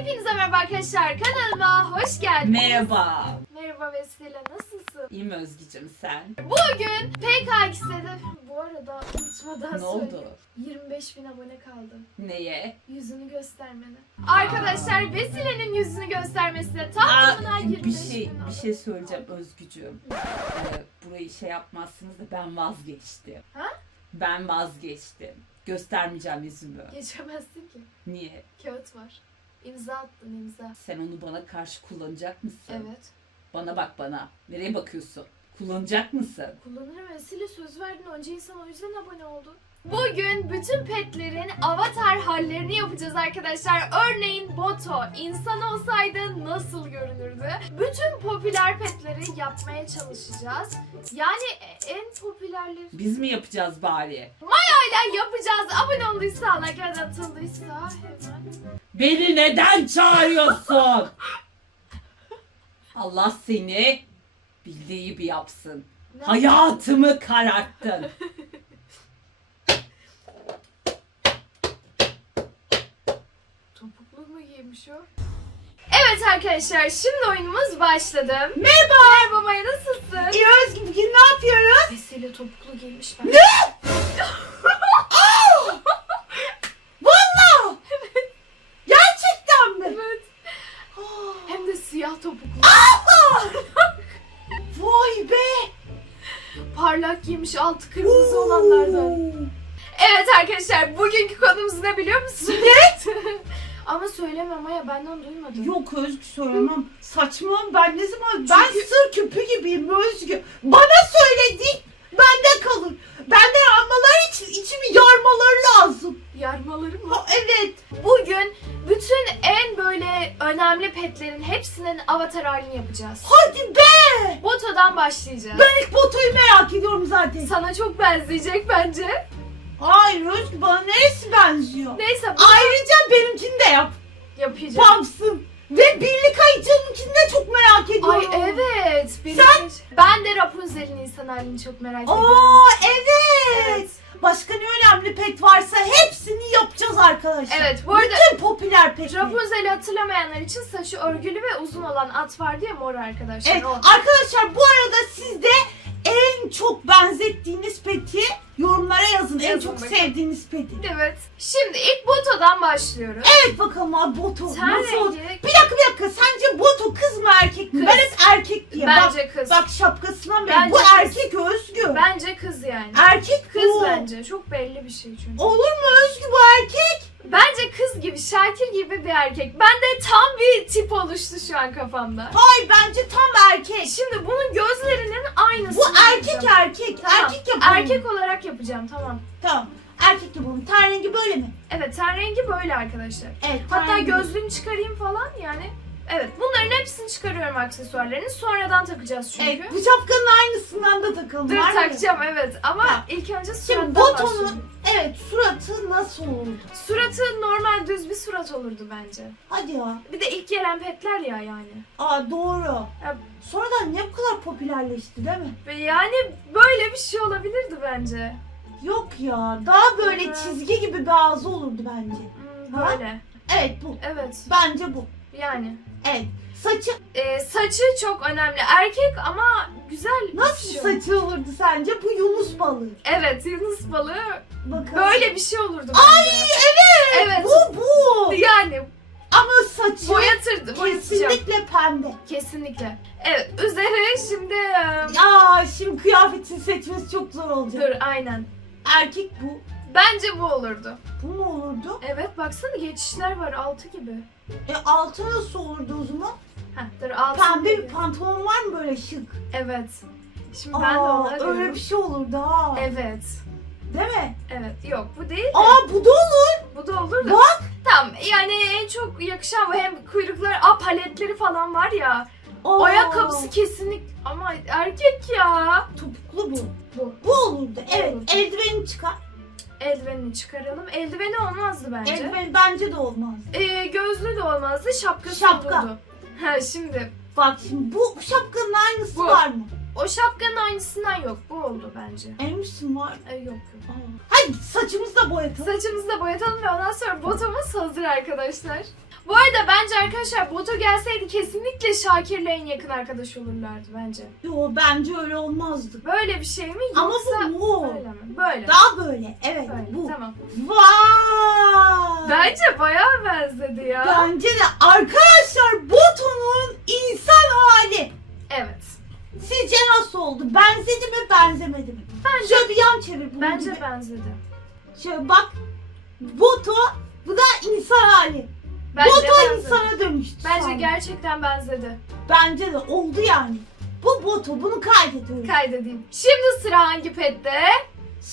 Hepinize merhaba arkadaşlar. Kanalıma hoş geldiniz. Merhaba. Merhaba Vesile nasılsın? İyiyim Özgücüm sen. Bugün PKX'de bu arada unutmadan Ne söyleyeyim. oldu? 25 bin abone kaldı. Neye? Yüzünü göstermene. Arkadaşlar Vesile'nin yüzünü göstermesine tam tamına Aa, 25 bir şey bin bir şey söyleyeceğim Özgücüm. Ee, burayı şey yapmazsınız da ben vazgeçtim. Ha? Ben vazgeçtim. Göstermeyeceğim yüzümü. Geçemezsin ki. Niye? Kağıt var. İmza attın imza. Sen onu bana karşı kullanacak mısın? Evet. Bana bak bana. Nereye bakıyorsun? Kullanacak mısın? Kullanırım Vesile söz verdin. Önce insan o yüzden abone oldu. Bugün bütün petlerin avatar hallerini yapacağız arkadaşlar. Örneğin Boto insan olsaydı nasıl görünürdü? Bütün popüler petleri yapmaya çalışacağız. Yani en popülerleri Biz mi yapacağız bari? hala yapacağız. Abone olduysa, like atıldıysa hemen. Beni neden çağırıyorsun? Allah seni bildiği gibi yapsın. Ne- Hayatımı kararttın. Topuklu mu giymiş o? Evet arkadaşlar şimdi oyunumuz başladı. Merhaba. Merhaba Maya nasılsın? İyi Özgü bugün ne yapıyoruz? Vesile topuklu giymiş ben. Valla. Giymiş altı kırmızı olanlardan. Evet arkadaşlar bugünkü konumuz ne biliyor musun? Ne? Ama söyleme Maya benden duymadım. Yok Özgü söylemem. Saçma ben ne zaman... Ben Çünkü- sır küpü gibiyim Özgü. Bana söylediğin bende kalır. Benden almaları için içimi yarmaları lazım. Yarmaları mı? Ha, evet. Bugün bütün en böyle önemli petlerin hepsinin avatar halini yapacağız. Hadi be. Boto'dan başlayacağız. Ben ilk botoyu merak ediyorum zaten. Sana çok benzeyecek bence. Hayır Özgü bana neresi benziyor? Neyse bu Ayrıca benimkini de yap. yapacağım. Bamsın. Ve birlik ayıcınınkini de çok merak Ay ediyorum. evet. Sen? Ben de Rapunzel'in insan halini çok merak ediyorum. Oo evet. Başka ne önemli pet varsa hepsini yapacağız arkadaşlar. Evet bu arada Bütün popüler petler. Rapunzel'i hatırlamayanlar için saçı örgülü ve uzun olan at var diye mor arkadaşlar. Evet O. arkadaşlar bu arada siz de en çok benzettiğiniz peti yorumlara yazın. en Yazın çok bakalım. sevdiğiniz peti. Evet. Şimdi ilk Boto'dan başlıyoruz. Evet bakalım abi Boto Ten nasıl oldu? rengi Bir dakika bir dakika sence Boto kız mı erkek mi? Kız. Ben hep erkek diye. bence bak, kız. bak şapkasından beri. Bence Bu kız. erkek Özgü. Bence kız yani. Erkek Kız bu. bence. Çok belli bir şey çünkü. Olur mu Özgü bu erkek? Bence kız gibi, Şakir gibi bir erkek. Bende tam bir tip oluştu şu an kafamda. Hayır bence tam erkek. Şimdi bunun gözlerinin aynısı. Bu erkek erkek. Tamam. Erkek yapalım. Erkek olarak yapacağım tamam. Tamam. Erkek yapalım. Ten rengi böyle mi? Evet ten rengi böyle arkadaşlar. Evet. ten Hatta rengi- gözlüğümü çıkarayım falan yani. Evet bunların hepsini çıkarıyorum aksesuarlarını. Sonradan takacağız çünkü. Evet, bu şapkanın aynısından da takalım. Dur var mı? takacağım evet ama Tamam. ilk önce Şimdi surattan botonun başlayalım. evet suratı nasıl olurdu? Suratı normal düz bir surat olurdu bence. Hadi ya. Bir de ilk gelen petler ya yani. Aa doğru. Ya, Sonradan niye bu kadar popülerleşti değil mi? ve yani böyle bir şey olabilirdi bence. Yok ya. Daha böyle Evet. çizgi gibi bir ağzı olurdu bence. Hmm, Ha? böyle. Evet bu. Evet Bence bu. yani. Evet. Saçı Ee, saçı çok önemli. Erkek ama güzel. nasıl bir şey. saçı olurdu sence? Bu Yunus balığı. Evet Yunus balığı Bakın. böyle bir şey olurdu Ay bence. evet. Evet. Bu bu. Yani Ama saçı boyatırdı. Boyatacağım. kesinlikle pembe. Kesinlikle. Evet üzeri şimdi e, Ya şimdi kıyafetini seçmesi çok zor olacak. dur aynen. Erkek bu. Bence bu olurdu. Bu mu olurdu? Evet baksana geçişler var altı gibi. E altı nasıl olurdu o zaman? Heh, dur altı Pembe gibi. bir pantolon var mı böyle şık? Evet. Şimdi ben de Aa, arıyorum. öyle bir şey olurdu ha. Evet. Değil mi? Evet. Yok bu değil de. Aa bu da olur. Bu da olur da. Bak. Tamam yani en çok yakışan bu hem kuyrukları, aa paletleri falan var ya. Aa, Ayakkabısı kesinlik ama erkek ya. Topuklu bu. Bu. Bu olurdu. Evet. Olurdu. Eldiveni çıkar. Eldivenini çıkaralım. Eldiveni olmazdı bence. Eldiveni bence de olmaz. Ee, gözlüğü de olmazdı. Şapkası Şapka. olurdu. Ha şimdi Bak şimdi bu şapkanın aynısı Bu. var mı? O şapkanın aynısından yok. Bu oldu bence. Elmişsin var. Ee, yok yok. Aa. Hayır saçımızı da boyatalım. Saçımızı da boyatalım ve ondan sonra botumuz hazır arkadaşlar. Bu arada bence arkadaşlar Boto gelseydi kesinlikle Şakir'le en yakın arkadaş olurlardı bence. Yo bence öyle olmazdı. Böyle bir şey mi yoksa Ama bu mu? böyle mi? Böyle. Daha böyle. Evet Böyle, bu. Tamam. Vay. Bence bayağı benzedi ya. Bence de arkadaşlar Boto'nun insan hali. Evet. Sizce nasıl oldu? Benzedi mi benzemedi mi? Bence Şöyle bir yan çevir bunu. bence bir. benzedi. Şöyle bak. Boto bu da insan hali. Bence Boto benzedi. insana dönüştü. Bence sonra. gerçekten benzedi. Bence de oldu yani. Bu Boto bunu kaydediyorum. Kaydedeyim. Şimdi sıra hangi pette?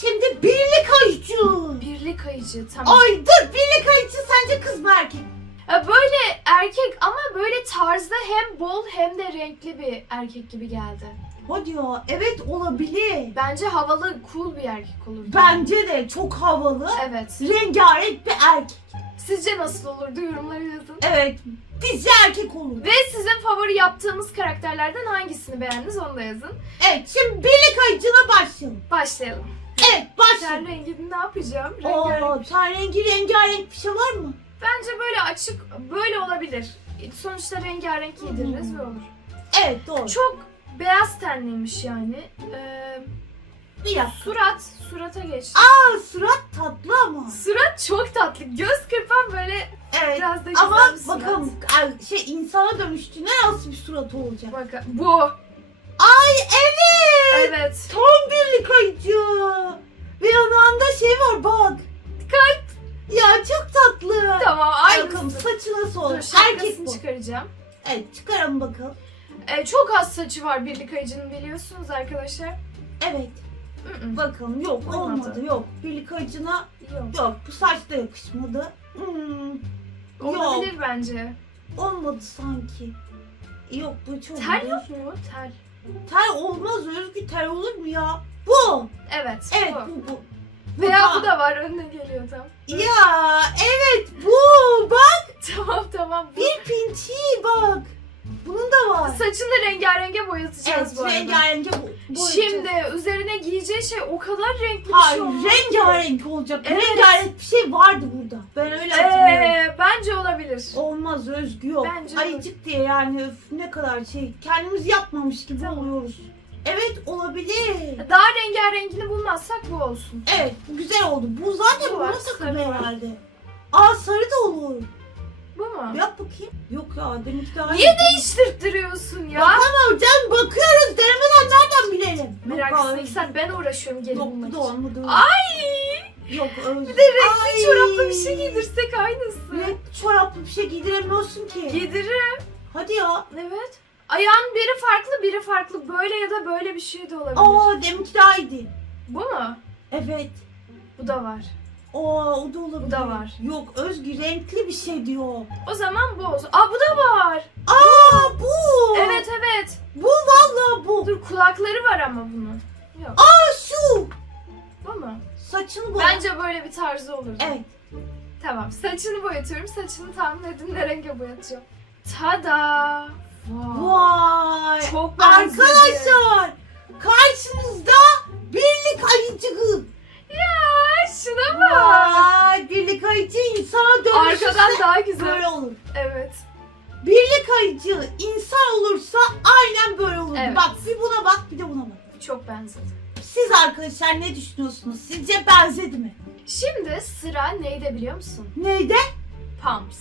Şimdi birlik ayıcı. Birlik ayıcı. Tamam. Ay dur birlik ayıcı sence kız mı erkek? Ya Böyle erkek ama böyle tarzda hem bol hem de renkli bir erkek gibi geldi. Hadi ya evet olabilir. Bence havalı, cool bir erkek olurdu. Bence de çok havalı. Evet. Rengarenk bir erkek. Sizce nasıl olurdu yorumlara yazın. Evet bizce erkek olur. Ve sizin favori yaptığımız karakterlerden hangisini beğendiniz onu da yazın. Evet şimdi birlik ayıcına başlayalım. Başlayalım. Evet başlayalım. Ten rengini ne yapacağım? Oo, Rengarenk. ten rengi rengarenk bir şey var mı? Bence böyle açık, böyle olabilir. Sonuçta rengarenk yediririz ve olur. Evet doğru. Çok beyaz tenliymiş yani. Ee, Bir dakika. surat, surata geçti. Aa surat tatlı ama. Surat çok tatlı. Göz kırpan böyle Evet. biraz da güzel Ama bir surat. bakalım ay, şey insana dönüştüğünde nasıl bir surat olacak? Bakın bu. Ay evet. Evet. Tam birlik ayıcı. Ve yanağında şey var bak. Ya çok tatlı. Tamam Bakalım aynısı. saçı nasıl Dur olur? Erkek şapkasını bu. çıkaracağım. Evet çıkaralım bakalım. Ee, çok az saçı var birlik ayıcının biliyorsunuz arkadaşlar. Evet Mm-mm. bakalım yok Olmadı. olmadı yok. Birlik ayıcına Yok. yok bu saç da yakışmadı. Hmm, Olabilir bence. olmadı sanki. Yok bu çok Tel yok mu? Tel. Tel olmaz Özgü tel olur mu ya? Bu. Evet. Evet bu. bu bu. Veya bu da var önüne geliyor tam. Ya evet bu. Bak Tamam tamam. Bu. bir pinti bak. Bunun da var. Saçını rengarenge boyatacağız bu arada. rengarenk bu. bu Şimdi üzerine giyeceği şey o kadar renkli bir Hayır şey olmalı ki. rengarenk olacak. Evet. Rengarenk bir şey vardı burada. Ben öyle hatırlıyorum. Ee, bence olabilir. Olmaz Özgü yok. Bence Ayıcık diye yani öf, ne kadar şey kendimiz yapmamış gibi Tamam. oluyoruz. Evet olabilir. Daha rengarengini bulmazsak bu olsun. Evet güzel oldu. Bu zaten Bu var, buna sarı var. herhalde. Aa sarı da olur. Bu mu? Yap bakayım. Yok ya benimki daha Niye değiştirttiriyorsun ya? Bakamam bakıyoruz denemeden nereden bilelim? Meraklısın. İki saat ben uğraşıyorum geri Yok bulmak bu için. olmadı. Ay! Yok Özgü. Bir de renkli Ay! çoraplı bir şey giydirsek aynısı. Renkli çoraplı bir şey giydiremiyorsun ki. Giydiririm. Hadi ya. Evet. Ayağın biri farklı biri farklı. Böyle ya da böyle bir şey de olabilir. Aa deminki daha iyiydi. Bu mu? Evet. Bu da var. Aa o da olabilir. Bu da var. Yok Özgü renkli bir şey diyor. O zaman bu olsun. Aa bu da var. Aa bu. Evet evet. Bu vallahi bu. Dur kulakları var ama bunun. Yok. Aa şu. Bu mu? Saçını bu. Bence böyle bir tarzı olur. Evet. Tamam. Saçını boyatıyorum. Saçını tahmin edin ne renge boyatacağım. Tada. Vay. Çok benzedi. Arkadaşlar karşınızda birlik ayıcığı. Ya şuna bak. Vay birlik ayıcı insana dönüşürse Arkadan daha güzel. böyle olur. Evet. Birlik ayıcı insan olursa aynen böyle olur. Evet. Bak bir buna bak bir de buna bak. Çok benzedi. Siz arkadaşlar ne düşünüyorsunuz? Sizce benzedi mi? Şimdi sıra neyde biliyor musun? Neyde? Pumps.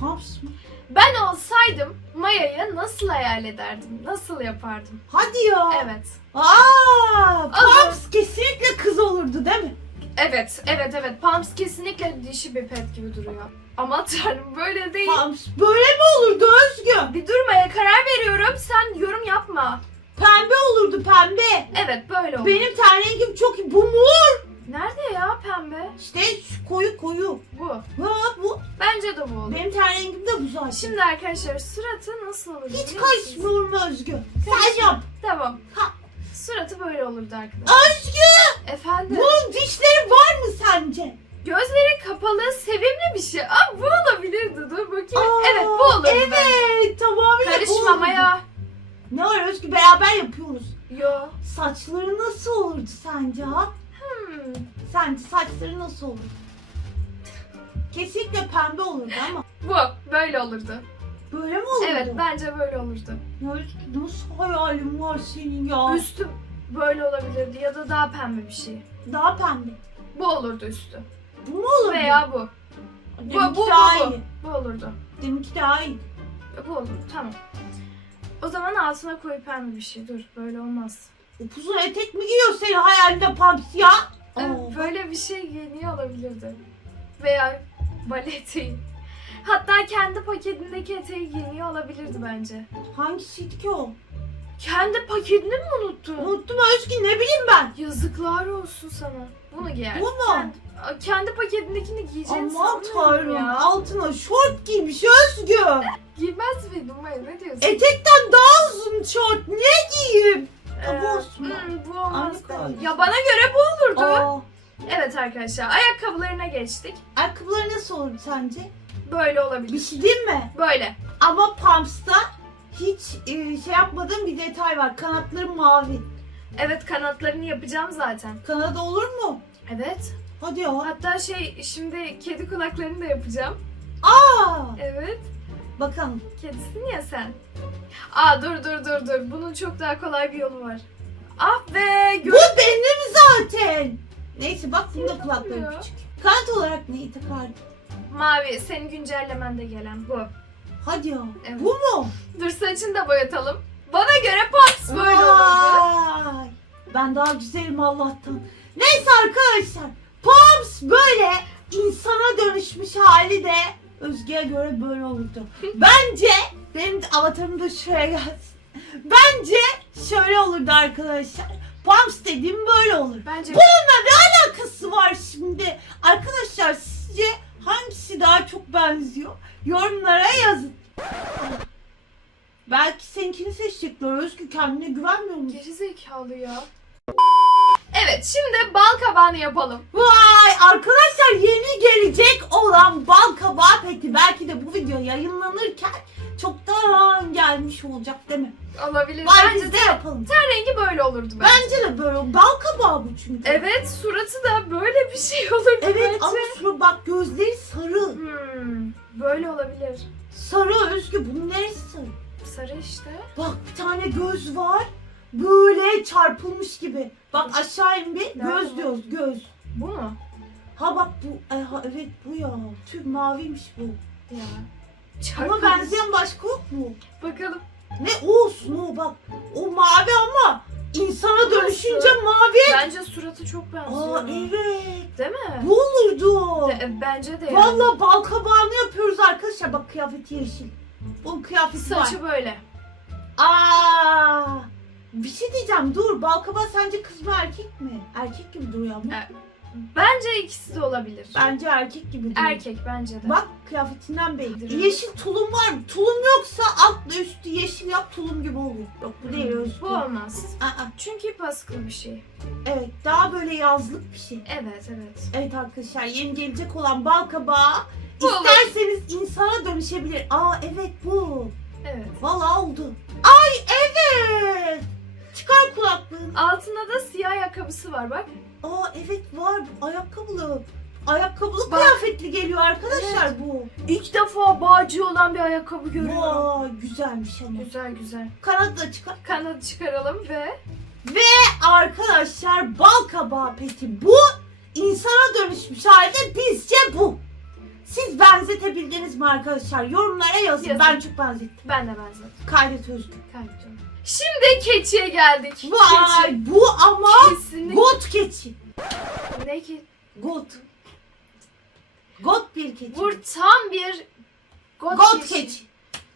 Pumps mı? Ben olsaydım hayal ederdim? Nasıl yapardım? Hadi ya. Evet. Aa, Pumps kesinlikle kız olurdu değil mi? Evet, evet, evet. Pumps kesinlikle dişi bir pet gibi duruyor. Ama tanrım böyle değil. Pumps böyle mi olurdu Özgü? Bir durmaya karar veriyorum. Sen yorum yapma. Pembe olurdu pembe. Evet böyle olur. Benim ten rengim çok iyi. Bu mor. Nerede ya pembe? İşte şu koyu koyu. Bu. Ha bu. Bence de bu olur. Benim ten rengim de bu zaten. Şimdi arkadaşlar suratı nasıl olur? Hiç biliyor musunuz? karışmıyorum Özgü. Sen yap. Tamam. Ha. Suratı böyle olurdu arkadaşlar. Özgü! Efendim? Bunun dişleri var mı sence? Gözleri kapalı, sevimli bir şey. Aa bu olabilirdi. Dur bakayım. Aa, evet bu olurdu. Evet tamamıyla bu olurdu. Maya. Ne var Özgü beraber yapıyoruz. Nasıl olurdu? Kesinlikle pembe olurdu ama. Bu böyle olurdu. Böyle mi olurdu? Evet bence böyle olurdu. Ya nasıl hayalin var senin ya? Üstü böyle olabilirdi ya da daha pembe bir şey. Daha pembe. Bu olurdu üstü. Bu mu olurdu? Veya bu. Bu, Deminki bu, bu, daha bu. iyi. Bu olurdu. Deminki daha iyi. Bu olurdu. Tamam. O zaman altına koyu pembe bir şey. Dur böyle olmaz. Upuzun etek mi giyiyor senin hayalinde Pams ya? Evet, böyle bir şey giyiniyor olabilirdi. Veya bale eteği. Hatta kendi paketindeki eteği giyiniyor olabilirdi bence. Hangisiydi ki o? Kendi paketini mi unuttun? Unuttum Özgü ne bileyim ben. Yazıklar olsun sana. Bunu giyer. Bu mu? Kendi, kendi paketindekini giyeceğini Aman sanmıyorum tanrım ya. altına şort giymiş Özgü. Giymez miydim ben? Ne diyorsun? Etekten daha uzun şort ne giyeyim? Ee, hmm, bu olmaz. Ya bana göre bu olurdu. Aa, Evet arkadaşlar ayakkabılarına geçtik. ayakkabıları nasıl olurdu sence? Böyle olabilir. Bir şey diyeyim mi? Böyle. Ama Pumps'ta hiç e, şey yapmadığım bir detay var. Kanatları mavi. Evet kanatlarını yapacağım zaten. Kanadı olur mu? Evet. Hadi ya. Hatta şey şimdi kedi kulaklarını da yapacağım. Aa, Evet. Bakalım. Kedisin ya sen. Aa dur dur dur dur. Bunun çok daha kolay bir yolu var. Ah be Bu gör. benim zaten. Neyse bak bunda kulakları küçük. Kanat olarak neyi takardım? Mavi senin güncellemende gelen bu. Hadi ya. Evet. Bu mu? Dur saçını da boyatalım. Bana göre Pops böyle olurdu. Vay. Ben daha güzelim Allah'tan. Neyse arkadaşlar. Pumps böyle insana dönüşmüş hali de Özge'ye göre böyle olurdu. Bence benim avatarım da şuraya gelsin. Bence şöyle olurdu arkadaşlar. Pumps dediğim böyle olur. Bence Bununla ne alakası var şimdi? Arkadaşlar sizce hangisi daha çok benziyor? Yorumlara yazın. Belki seninkini seçecekler. Özgü kendine güvenmiyor musun? geri zekalı ya. Evet şimdi bal kabağını yapalım. Vay arkadaşlar yeni gelecek olan bal kabağı peki belki de bu video yayınlanırken çoktan gelmiş olacak değil mi? Olabilir. Vay Bence biz de yapalım. ten rengi böyle olurdu bence. Bence de böyle bal kabağı bu çünkü. Evet suratı da böyle bir şey olurdu Evet bence. ama şuna bak gözleri sarı. Hmm, böyle olabilir. Sarı Özgü bunun neresi sarı? Sarı işte. Bak bir tane göz var. Böyle çarpılmış gibi. Bak aşağı in bir göz diyoruz göz. Bu mu? Ha bak bu e, ha, evet bu ya. Tüm maviymiş bu. Ya. Ama Çarpılmış. benzeyen başka yok mu? Bakalım. Ne o bak. O mavi ama insana dönüşünce mavi. Bence suratı çok benziyor. Aa evet. Değil mi? Bu olurdu. De- e, bence de yani. Valla bal kabağını yapıyoruz arkadaşlar. Bak kıyafeti yeşil. Bunun kıyafeti var. Saçı böyle. Aa, bir şey diyeceğim. Dur. Bal kabağı sence kız mı erkek mi? Erkek gibi duruyor ama. E- Bence ikisi de olabilir. Bence erkek gibi duruyor. Erkek bence de. Bak kıyafetinden belli. Yeşil tulum var mı? Tulum yoksa altla üstü yeşil yap tulum gibi oluyor. Yok bu değil özgür. Bu olmaz. Aa, Çünkü ip askılı bir şey. evet daha böyle yazlık bir şey. Evet evet. Evet arkadaşlar yeni gelecek olan bal kabağı Bu olur. isterseniz insana dönüşebilir. Aa evet bu. Evet. Valla oldu. Ay evet. Çıkar kulaklığını. Altında da siyah ayakkabısı var bak. Aa evet var ayakkabılı. Ayakkabılı Bak. kıyafetli geliyor arkadaşlar bu. İlk defa bağcı olan bir ayakkabı görüyorum. Vay güzelmiş ama. Güzel güzel. Kanadı da çıkar. Kanadı çıkaralım ve Arkadaşlar bal kabağı peki bu insana dönüşmüş halde bizce bu. Siz benzetebildiniz mi arkadaşlar? Yorumlara yazın. Yazın. Ben çok benzettim. ben de benzedim. Kaydet Özgür. Kaybediyorum. Şimdi keçiye geldik. Vay Keçi. bu ama Kesinlikle. got keçi. Ne ki? Got. Got bir keçi. Bu tam bir got, got keçi. keçi.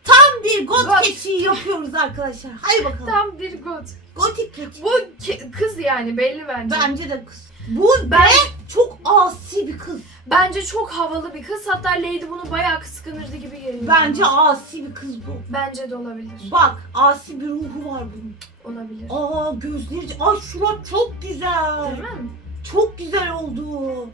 Tam bir got, Got. keçiyi yapıyoruz arkadaşlar. Hadi bakalım. Tam bir got. Gotik keçi. Bu ke- kız yani belli bence. Bence de kız. Bu Ben- ben çok asi bir kız. Bence çok havalı bir kız. Hatta Lady bunu bayağı kıskanırdı gibi geliyor. Bence asi bir kız bu. Bence de olabilir. Bak asi bir ruhu var bunun. Olabilir. Aa gözleri, ay surat çok güzel. Değil mi? Çok güzel oldu.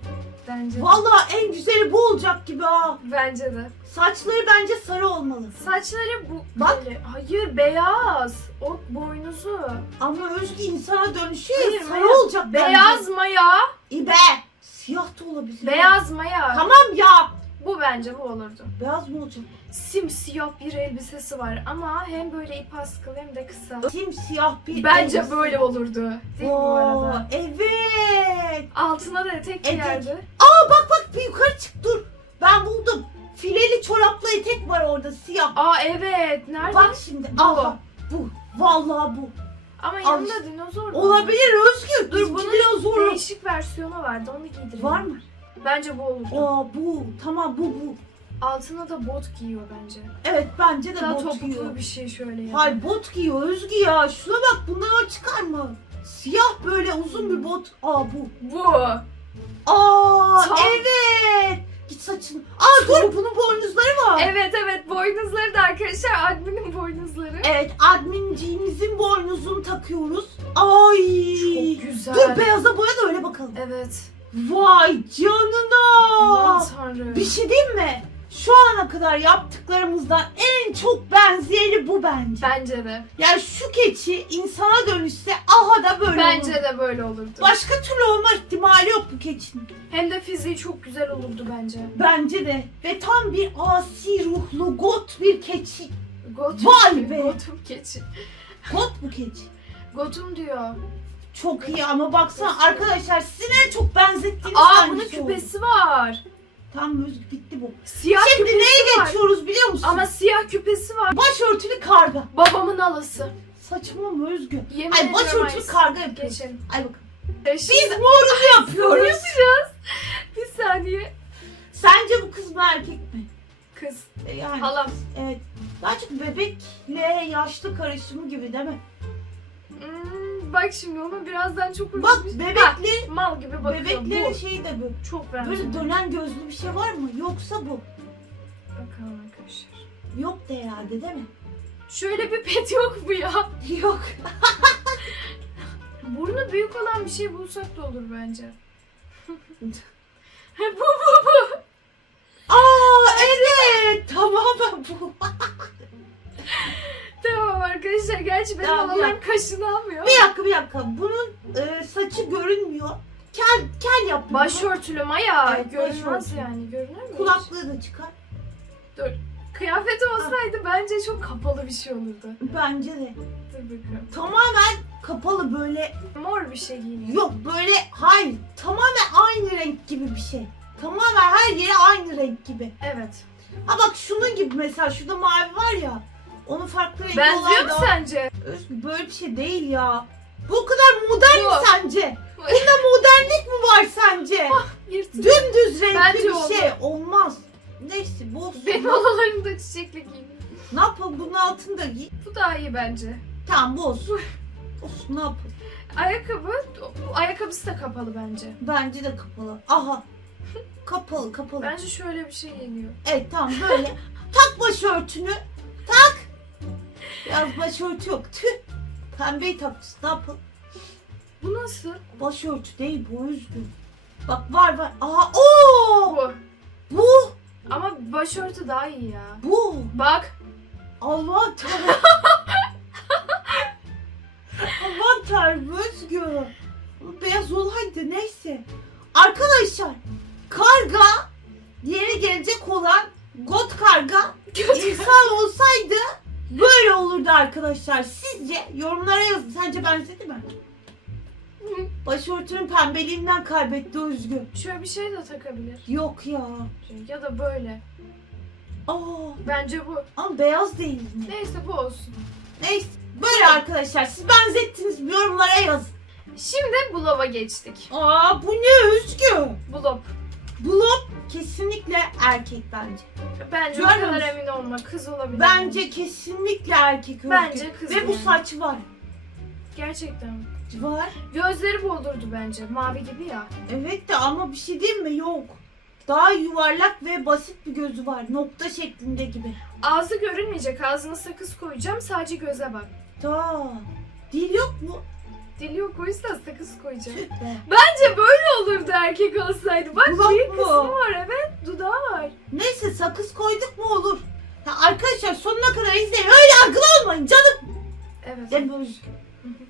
Bence. Vallahi en güzeli bu olacak gibi ha. Bence de. Saçları bence sarı olmalı. Saçları bu Bak. böyle. Hayır beyaz. O boynuzu. Ama Özgü insana dönüşüyor. Hayır, sarı Maya. olacak bence. Beyaz maya. İbe. Siyah da olabilir. Beyaz maya. Tamam ya. Bu bence bu olurdu. Beyaz mı olacak? Simsiyah bir elbisesi var ama hem böyle ip askılı hem de kısa. Simsiyah bir Bence elbise. böyle olurdu. Değil mi bu arada? evet. Altına da etek Etek. giyerdi. Aa bak bak bir yukarı çık dur. Ben buldum. Fileli çoraplı etek var orada siyah. Aa evet. Nerede? Bak şimdi. Bu. Aha. Bu. Vallahi bu. Ama yanında işte. dinozor var. Olabilir Özgür. Dur bunun biraz zor. değişik versiyonu vardı. Onu giydirelim. Var mı? Bence bu olurdu. Aa bu. Tamam bu bu. Altına da bot giyiyor bence. Evet bence de Daha bot giyiyor. bir şey şöyle ya. Hayır bot giyiyor Özgü ya. Şuna bak bundan çıkar mı? Siyah böyle uzun bir bot. Aa bu. Bu. Aa Tam- evet. Git saçını. Aa dur bunun boynuzları var. Evet evet boynuzları da arkadaşlar adminin boynuzları. Evet adminciğimizin boynuzunu takıyoruz. Ay. Çok güzel. Dur beyaza boya da öyle bakalım. Evet. Vay canına. Aman tanrım. Bir şey diyeyim mi? Şu ana kadar yaptıklarımızdan en çok benzeyeni bu bence. Bence de. Yani şu keçi insana dönüşse aha da böyle Bence olur. de böyle olurdu. Başka türlü olma ihtimali yok bu keçinin. Hem de fiziği çok güzel olurdu bence. Bence de. Ve tam bir asi ruhlu got bir keçi. Gotum, Vay be. Gotum keçi. Got bu keçi. Gotum diyor. Çok iyi ama baksana arkadaşlar sizin en çok benzettiğiniz Aa bunun küpesi var. Tam Özgü bitti bu. Siyah Şimdi küpesi neye var. geçiyoruz biliyor musun? Ama siyah küpesi var. Başörtülü karga. Babamın alası. Saçma mı Özgü? Yemin Ay ediyorum başörtülü Ayşe. karga yapıyoruz. Geçelim. Ay bakalım. Biz Biz moruzu yapıyoruz. yapacağız. Bir saniye. Sence bu kız mı erkek mi? Kız. E Yani Halam. evet. Daha çok bebekle yaşlı karışımı gibi değil mi? Hmm, bak şimdi onu birazdan çok Bak uyumuş. Ha, bebeklerin mal gibi bakıyor. bebeklerin Bu. şeyi de bu. Çok benziyor. Böyle dönen gözlü bir şey var mı? Yoksa bu. Bakalım arkadaşlar. Yok da herhalde değil mi? Şöyle bir pet yok mu ya? Yok. Burnu büyük olan bir şey bulsak da olur bence. bu bu bu. Aa evet. Tamamen bu. Tamam arkadaşlar. Gerçi benim Tamam, kaşını almıyor. bir dakika bir dakika. Bunun e, saçı görünmüyor. Kel kel yapıyor. Başörtülü Maya. Evet, Görünmez başörtülü. yani. Görünür mü? hiç? Kulaklığı da çıkar. Kıyafeti olsaydı bence çok kapalı bir şey olurdu. Bence de. Dur bakalım. Tamamen kapalı böyle. Mor bir şey giyiniyor. Yok böyle hayır. Tamamen aynı renk gibi bir şey. Tamamen her yeri aynı renk gibi. Evet. Ha bak şunun gibi mesela şurada mavi var ya. Onun farklı renk Benziyor mu sence? Özgür böyle bir şey değil ya. Bu kadar modern mi Bu. sence? Bunda modernlik mi var sence? Yırtık. Dümdüz renkli Bence bir şey olmaz. Neyse bu olsun. Benim halalarım da çiçekli giyiniyor. Ne yapalım bunun altında giy. Bu daha iyi bence. Tamam bu olsun. olsun ne yapalım. Ayakkabı, bu ayakkabısı da kapalı bence. Bence de kapalı. Aha. Kapalı kapalı. Bence şöyle bir şey giyiniyor. Evet tamam böyle. tak başörtünü. Tak. Biraz başörtü yok. Tüh. Pembeyi takmışsın. Ne yapalım? Bu nasıl? Başörtü değil bu üzgün. Bak var var. Aha o. Bu. Bu. Ama başörtü daha iyi ya. Bu. Bak. Allah tanrım. Aman tanrım Özgür. Beyaz olaydı neyse. Arkadaşlar karga yeni gelecek olan got karga olurdu arkadaşlar. Sizce yorumlara yazın. Sence benzedi mi? Başörtünün pembeliğinden kaybetti Özgür. Şöyle bir şey de takabilir. Yok ya. Ya da böyle. Aa, Bence bu. ama beyaz değil mi? Neyse bu olsun. Neyse. Böyle arkadaşlar. Siz benzettiniz mi? yorumlara yazın. Şimdi Blob'a geçtik. Aa bu ne Özgü? Blob. Blop kesinlikle erkek bence. Bence o Görmüyor kadar musun? emin olma. Kız olabilir. Bence kesinlikle erkek Özgü. Bence kız Ve bu yani. saç var. Gerçekten? Var. Gözleri bu olurdu bence. Mavi gibi ya. Evet de ama bir şey diyeyim mi? Yok. Daha yuvarlak ve basit bir gözü var. Nokta şeklinde gibi. Ağzı görünmeyecek. Ağzına sakız koyacağım. Sadece göze bak. Daha. Dil yok mu? Dili yok o yüzden sakız koyacağım. Bence böyle olurdu erkek olsaydı. Bak Dudak bir mı? kısmı var evet. Dudağı var. Neyse sakız koyduk mu olur. Ya arkadaşlar sonuna kadar izleyin. Öyle akıl olmayın canım. Evet. Mi Özgü?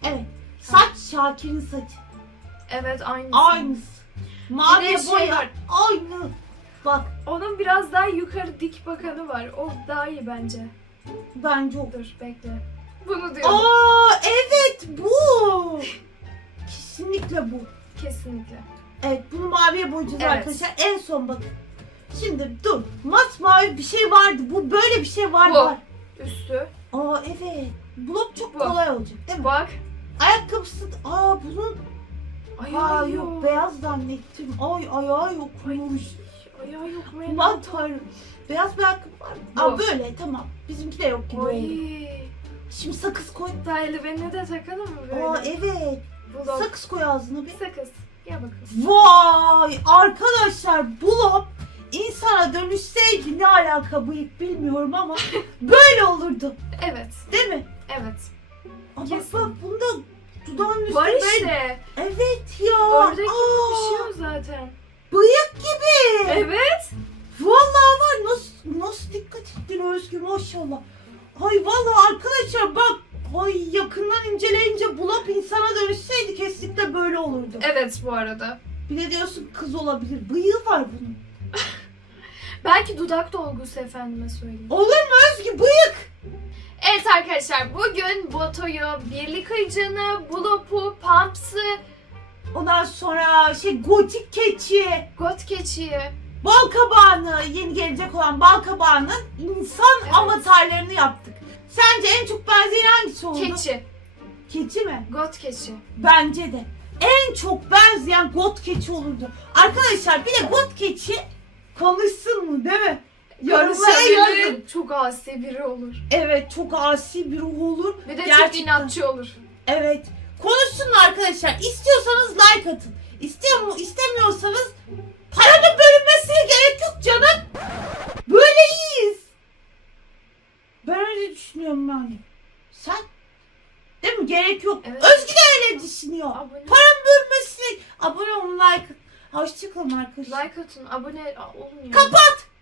Evet. Saç Şakir'in saçı. Evet aynısı. Aynısı. Bir Mavi de şey var. Aynı. Bak Onun biraz daha yukarı dik bakanı var. O daha iyi bence. bence o. Dur bekle. Bunu diyorum. Aa evet bu. Kesinlikle bu. Kesinlikle. Evet bunu maviye boyayacağız Evet. arkadaşlar. En son bakın. Şimdi dur. Masmavi bir şey vardı. Bu böyle bir şey var Bu. var. Üstü. Aa evet. Blok çok Bu. kolay olacak değil mi? Bak. Ayakkabısı. Aa bunun. Ay Aa ay yok beyaz zannettim. Ay ayağı yokmuş. Ayağı yok? Aman tanrım. Beyaz bir ayakkabı var. Bu. Aa böyle tamam. Bizimki de yok gibi oldu. Ay. Şimdi sakız koy. Hatta eldivenini de takalım mı böyle? Aa evet. Bu da Sakız koy ağzına bir. sakız. Gel bakalım. Vay arkadaşlar Blop insana dönüşseydi ne alaka bıyık bilmiyorum ama böyle olurdu. Evet. Değil mi? Evet. Ama Kesin. bak bunda dudağın üstü Var işte. Evet ya. Aa, düşüyor zaten. Bıyık gibi. Evet. Vallahi var nasıl, nasıl dikkat ettin Özgür maşallah. Ay vallahi arkadaşlar bak ay yakından inceleyince Blop insana dönüşseydi kesinlikle böyle olurdu. Evet bu arada. Bir de diyorsun kız olabilir. Bıyığı var bunun. Belki dudak dolgusu efendime söyleyeyim. Olur mu Özgür bıyık? Evet arkadaşlar bugün Boto'yu, Birlik Ayıcı'nı, Bulop'u, Pumps'ı, Ondan sonra şey gotik keçi, Got Keçi'yi, bal kabağını, yeni gelecek olan bal kabağının insan Evet. avatarlarını yaptık. Sence en çok benzeyen hangisi oldu? Keçi, Keçi mi? Got Keçi. Bence de. En çok benzeyen got keçi olurdu. Arkadaşlar bir de got keçi konuşsun mu değil mi? Yorumlara yazın. Çok asi biri olur. Evet çok asi bir ruh olur. Bir de çok Gerçekten. inatçı olur. Evet. Konuşsun mu arkadaşlar? İstiyorsanız like atın. İstiyor mu, istemiyorsanız paranın bölünmesine gerek yok canım. Böyle iyiyiz. Ben öyle düşünüyorum yani. Sen? Değil mi? Gerek yok. Evet. Özgü de öyle düşünüyor. Abone, Paranın bölünmesine abone olun like. Hoşçakalın arkadaşlar. like atın, abone Aa, olmuyor. Kapat.